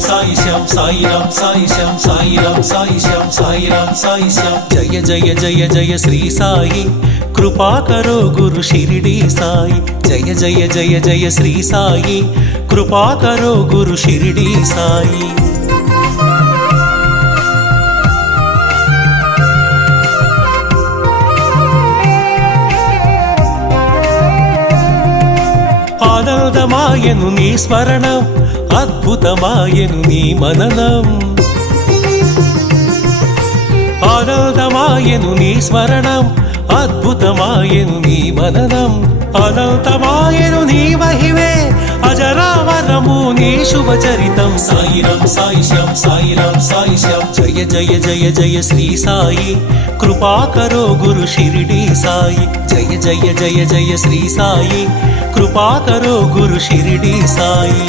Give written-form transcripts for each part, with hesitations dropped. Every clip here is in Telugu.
సాయి శ్యామ్ సాయి రామ్ సాయి శ్యామ్ సాయి రామ్ సాయి శ్యామ్ సాయి రామ్ సాయి శ్యామ్ జయ జయ జయ జయ శ్రీ సాయి కృపా కరో గురు షిరిడి సాయి జయ జయ జయ జయ శ్రీ సాయి కృపా కరో గురు షిరిడి సాయి ఆనందమాయను నీ స్మరణం అద్భుతమాయను నీ మననం ఆనందమాయను నీ స్మరణం అద్భుతమాయను నీ మననం అనంతమాయను నీ మహిమే అజరామరము నీ శుభచరితం సాయి రామ్ సాయి శ్యామ్ సాయి రామ్ సాయి శ్యామ్ జయ జయ జయ జయ శ్రీ సాయి కృపా కరో గురు షిరిడి సాయి జయ జయ జయ జయ శ్రీ సాయి కృపా కరో గురు షిరిడి సాయి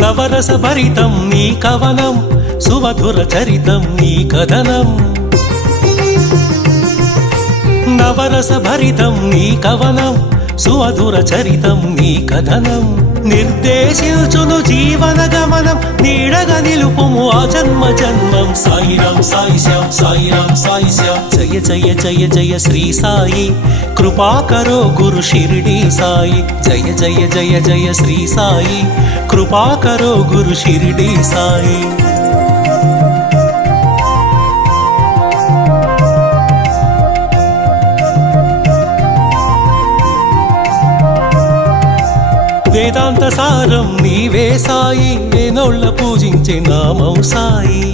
నవరస భరితం నీ కవనం సుమధుర చరితం నీ కథనం నవరస భరితం నీ కవనం సుమధుర చరితం నీ కథనం నిర్దేశించును జీవన గమనం నీడగా నిలుపుము ఆ జన్మ జన్మం సాయి రామ్ సాయి శ్యామ్ సాయి రామ్ సాయి శ్యామ్ జయ జయ జయ జయ శ్రీ సాయి కృపా కరో గురు షిరిడి సాయి జయ జయ జయ జయ శ్రీ సాయి కృపా కరో గురు షిరిడి సాయి వేదాంత సారం నీవే సాయి వేనోళ్ళ పూజించే నామం సాయి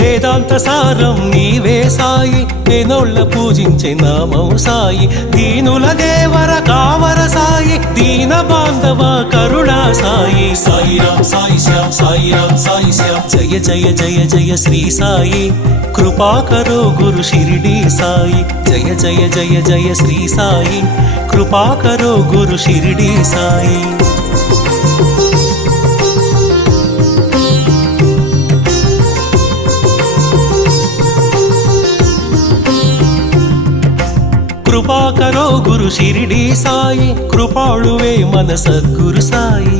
వేదాంత సారం నీవే సాయి వేనోళ్ళ పూజించే నామం సాయి దీనుల దేవర కావర సాయి దీన బాంధవ కరుణా సాయి సాయి రామ్ సాయి శ్యామ్ సాయి రామ్ సాయి శ్యామ్ జయ జయ జయ జయ శ్రీ సాయి కృపా కరో గురు షిరిడి సాయి జయ జయ జయ జయ శ్రీ సాయి కృపా కరో గురు షిరిడి సాయి కృపా కరో గురు షిరిడి సాయి కృపాళువే మన సద్గురు సాయి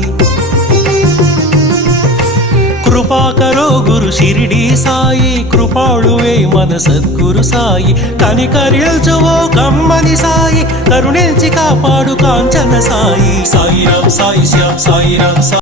కృపా కరో గురు షిరిడి సాయి కృపాళువే మన సద్గురు సాయి కనికరించువో కమ్మని సాయి కరుణించి కాపాడు కాంచన సాయి సాయి రామ్ సాయి శ్యామ్ సాయి రామ్